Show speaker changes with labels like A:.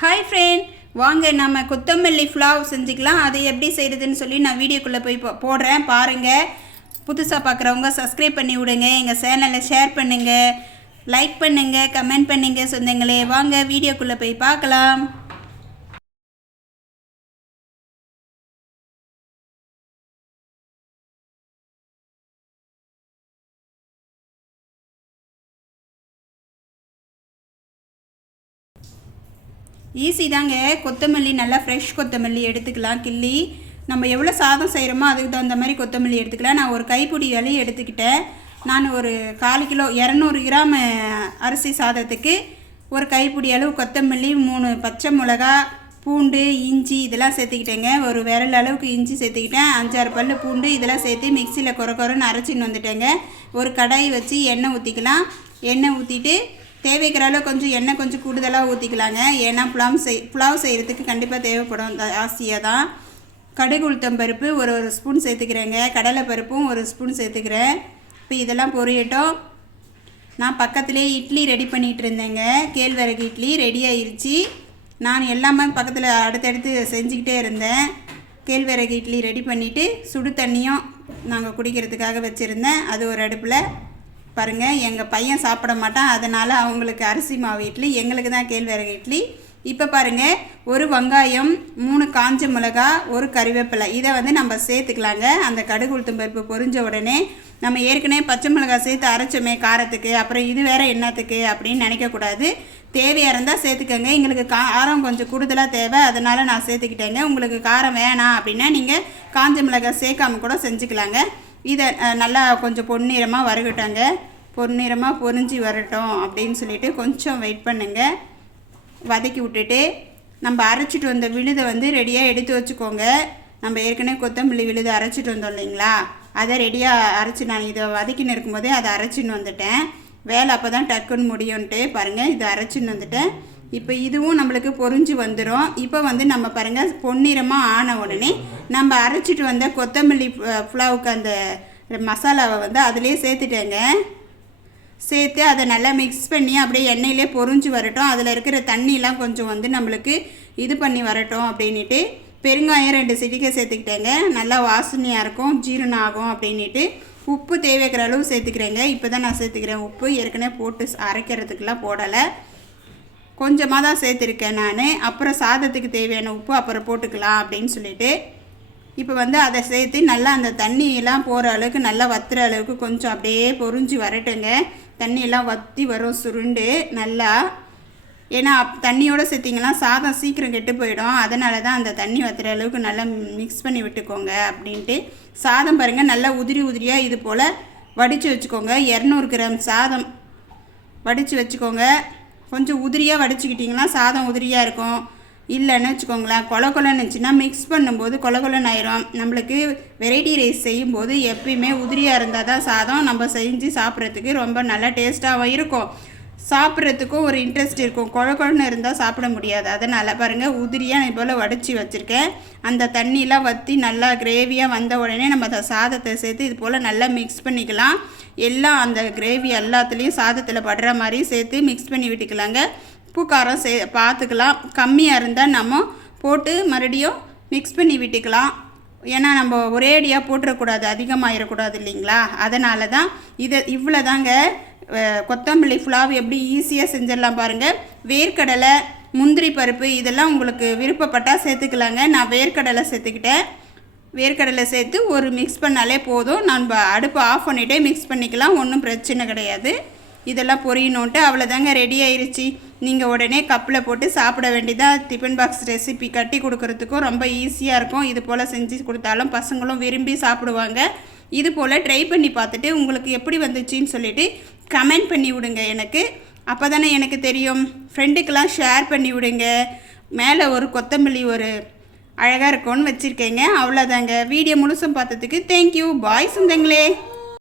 A: Hi friend வாங்க நம்ம கொத்தமல்லி ஃப்ளாவ் செஞ்சுக்கலாம். அது எப்படி செய்கிறதுன்னு சொல்லி நான் வீடியோக்குள்ளே போய் போ- போடுறேன். பாருங்கள் புதுசாக பார்க்குறவங்க சப்ஸ்கிரைப் பண்ணி விடுங்க. எங்கள் சேனலை ஷேர் பண்ணுங்கள் லைக் பண்ணுங்கள் கமெண்ட் பண்ணுங்கள் சொந்தங்களே. வாங்க வீடியோக்குள்ளே போய் பார்க்கலாம். ஈஸி தாங்க. கொத்தமல்லி நல்லா ஃப்ரெஷ் கொத்தமல்லி எடுத்துக்கலாம். கிள்ளி நம்ம எவ்வளோ சாதம் செய்கிறோமோ அதுக்கு தகுந்த மாதிரி கொத்தமல்லி எடுத்துக்கலாம். நான் ஒரு கைப்பிடி விலையை எடுத்துக்கிட்டேன். நான் ஒரு கால் கிலோ இரநூறு கிராம் அரிசி சாதத்துக்கு ஒரு கைப்பிடி அளவு கொத்தமல்லி மூணு பச்சை மிளகா பூண்டு இஞ்சி இதெல்லாம் சேர்த்துக்கிட்டேங்க. ஒரு விரல் அளவுக்கு இஞ்சி சேர்த்துக்கிட்டேன். அஞ்சாறு பல் பூண்டு இதெல்லாம் சேர்த்து மிக்சியில் குறை குறைன்னு அரைச்சின்னு வந்துட்டேங்க. ஒரு கடாய் வச்சு எண்ணெய் ஊற்றிக்கலாம் எண்ணெய் ஊற்றிட்டு தேவைக்கிற அளவு கொஞ்சம் எண்ணெய் கொஞ்சம் கூடுதலாக ஊற்றிக்கலாங்க ஏன்னா புலாவ் செய் புலாவ் செய்கிறதுக்கு கண்டிப்பாக தேவைப்படும். ஆசையாக தான். கடுகு உளுத்தம் பருப்பு ஒரு ஒரு ஸ்பூன் சேர்த்துக்கிறேங்க. கடலை பருப்பும் ஒரு ஸ்பூன் சேர்த்துக்கிறேன். இப்போ இதெல்லாம் பொரியட்டும். நான் பக்கத்துலேயே இட்லி ரெடி பண்ணிகிட்டு இருந்தேங்க. கேழ்வரகு இட்லி ரெடி ஆயிடுச்சு நான் எல்லாமே பக்கத்தில் அடுத்தடுத்து செஞ்சுக்கிட்டே இருந்தேன். கேழ்வரகு இட்லி ரெடி பண்ணிவிட்டு சுடு தண்ணியும் நாங்கள் குடிக்கிறதுக்காக வச்சுருந்தேன். அது ஒரு அடுப்பில். பாருங்கள் எங்கள் பையன் சாப்பிட மாட்டான். அதனால் அவங்களுக்கு அரிசி மாவு இட்லி எங்களுக்கு தான் கேழ்வரகு இட்லி. இப்போ பாருங்கள் ஒரு வெங்காயம் மூணு காஞ்ச மிளகா ஒரு கறிவேப்பிலை. இதை வந்து நம்ம சேர்த்துக்கலாங்க. அந்த கடுகு உளுத்தம் பருப்பு பொரிஞ்ச உடனே நம்ம ஏற்கனவே பச்சை மிளகாய் சேர்த்து அரைச்சோமே காரத்துக்கு அப்புறம் இது வேறு என்னத்துக்கு அப்படின்னு நினைக்கக்கூடாது. தேவையாக இருந்தால் சேர்த்துக்கோங்க. எங்களுக்கு காரம் கொஞ்சம் கூடுதலாக தேவை. அதனால் நான் சேர்த்துக்கிட்டேங்க. உங்களுக்கு காரம் வேணாம் அப்படின்னா நீங்கள் காஞ்ச மிளகாய் சேர்க்காம கூட செஞ்சுக்கலாங்க. இதை நல்லா கொஞ்சம் பொன்னிறமாக வறுகட்டாங்க. பொன்னிறமாக பொறிஞ்சி வரட்டும் அப்படின்னு சொல்லிட்டு கொஞ்சம் வெயிட் பண்ணுங்க. வதக்கி விட்டுட்டு நம்ம அரைச்சிட்டு வந்த விழுதை வந்து ரெடியாக எடுத்து வச்சுக்கோங்க. நம்ம ஏற்கனவே கொத்தமல்லி விழுது அரைச்சிட்டு வந்தோம் இல்லைங்களா? அதை ரெடியாக அரைச்சி நான் இதை வதக்கின்னு இருக்கும்போதே அதை அரைச்சின்னு வந்துட்டேன். வேலை அப்போ தான் டக்குன்னு முடியும்ன்ட்டு பாருங்கள் இதை அரைச்சின்னு வந்துட்டேன். இப்போ இதுவும் நம்மளுக்கு பொறிஞ்சு வந்துடும் இப்போ வந்து நம்ம பாருங்கள் பொன்னிறமாக ஆன உடனே நம்ம அரைச்சிட்டு வந்த கொத்தமல்லி புலாவுக்கு அந்த மசாலாவை வந்து அதிலே சேர்த்துட்டேங்க. சேர்த்து அதை நல்லா மிக்ஸ் பண்ணி அப்படியே எண்ணெயிலே பொரிஞ்சு வரட்டும். அதில் இருக்கிற தண்ணியெலாம் கொஞ்சம் வந்து நம்மளுக்கு இது பண்ணி வரட்டும் அப்படின்ட்டு பெருங்காயம் ரெண்டு சிட்டிக்க சேர்த்துக்கிட்டேங்க. நல்லா வாசனையாக இருக்கும் ஜீரணம் ஆகும் அப்படின்ட்டு உப்பு தேவைக்கிற அளவு சேர்த்துக்கிறேங்க. இப்போ தான் நான் சேர்த்துக்கிறேன் உப்பு. ஏற்கனவே போட்டு அரைக்கிறதுக்கெலாம் போடலை. கொஞ்சமாக தான் சேர்த்துருக்கேன் நான். அப்புறம் சாதத்துக்கு தேவையான உப்பு அப்புறம் போட்டுக்கலாம் அப்படின்னு சொல்லிவிட்டு இப்போ வந்து அதை சேர்த்து நல்லா அந்த தண்ணியெல்லாம் போகிற அளவுக்கு நல்லா வத்துற அளவுக்கு கொஞ்சம் அப்படியே பொறிஞ்சு வரட்டுங்க. தண்ணியெல்லாம் வற்றி வரும் சுருண்டு நல்லா. ஏன்னா அப் தண்ணியோடு சேர்த்திங்கன்னா சாதம் சீக்கிரம் கெட்டு போயிடும். அதனால தான் அந்த தண்ணி வத்துற அளவுக்கு நல்லா மிக்ஸ் பண்ணி விட்டுக்கோங்க அப்படின்ட்டு. சாதம் பாருங்கள் நல்லா உதிரி உதிரியாக இது போல் வடித்து வச்சுக்கோங்க. இரநூறு கிராம் சாதம் வடித்து வச்சுக்கோங்க. கொஞ்சம் உதிரியாக வடிச்சுக்கிட்டிங்கன்னா சாதம் உதிரியாக இருக்கும். இல்லைன்னு வச்சுக்கோங்களேன். கொல கொலன்னு இருந்துச்சுன்னா மிக்ஸ் பண்ணும்போது கொல கொலன்னு ஆயிரும். நம்மளுக்கு வெரைட்டி ரைஸ் செய்யும்போது எப்பயுமே உதிரியாக இருந்தால் தான் சாதம். நம்ம செஞ்சு சாப்பிட்றதுக்கு ரொம்ப நல்லா டேஸ்ட்டாகவும் இருக்கும். சாப்பிட்றதுக்கும் ஒரு இன்ட்ரெஸ்ட் இருக்கும். கொழ கொழன்னு இருந்தால் சாப்பிட முடியாது. அதனால் பாருங்கள் உதிரியாக நான் போல் வடித்து வச்சுருக்கேன். அந்த தண்ணியெலாம் வற்றி நல்லா கிரேவியாக வந்த உடனே நம்ம அந்த சாதத்தை சேர்த்து இது போல் நல்லா மிக்ஸ் பண்ணிக்கலாம். எல்லாம் அந்த கிரேவி எல்லாத்துலேயும் சாதத்தில் படுற மாதிரி சேர்த்து மிக்ஸ் பண்ணி விட்டுக்கலாங்க. உப்பு காரம் சே பார்த்துக்கலாம். கம்மியாக இருந்தால் நம்ம போட்டு மறுபடியும் மிக்ஸ் பண்ணி விட்டுக்கலாம். ஏன்னா நம்ம ஒரேடியாக போட்டுறக்கூடாது அதிகமாகிடக்கூடாது இல்லைங்களா? அதனால தான் இதை இவ்வளோ தாங்க கொத்தமல்லி ஃபுலாவ் எப்படி ஈஸியாக செஞ்சிடலாம் பாருங்கள் வேர்க்கடலை முந்திரி பருப்பு இதெல்லாம் உங்களுக்கு விருப்பப்பட்டால் சேர்த்துக்கலாங்க. நான் வேர்க்கடலை சேர்த்துக்கிட்டேன். வேர்க்கடலை சேர்த்து ஒரு மிக்ஸ் பண்ணாலே போதும். நம்ம அடுப்பு ஆஃப் பண்ணிகிட்டே மிக்ஸ் பண்ணிக்கலாம். ஒன்றும் பிரச்சனை கிடையாது. இதெல்லாம் பொரியணுன்ட்டு அவ்வளோதாங்க ரெடி ஆயிடுச்சு நீங்கள் உடனே கப்பில் போட்டு சாப்பிட வேண்டியதாக டிஃபன் பாக்ஸ் ரெசிபி கட்டி கொடுக்கறதுக்கும் ரொம்ப ஈஸியாக இருக்கும். இது போல் செஞ்சு கொடுத்தாலும் பசங்களும் விரும்பி சாப்பிடுவாங்க. இது போல் ட்ரை பண்ணி பார்த்துட்டு உங்களுக்கு எப்படி வந்துச்சுன்னு சொல்லிட்டு கமெண்ட் பண்ணி விடுங்க எனக்கு. அப்போ தானே எனக்கு தெரியும். ஃப்ரெண்டுக்கெலாம் ஷேர் பண்ணி விடுங்க. மேலே ஒரு கொத்தமல்லி ஒரு அழகாக இருக்கும்னு வச்சுருக்கேங்க. அவ்வளோதாங்க வீடியோ முழுசும் பார்த்ததுக்கு தேங்க்யூ பாய் சொந்தங்களே.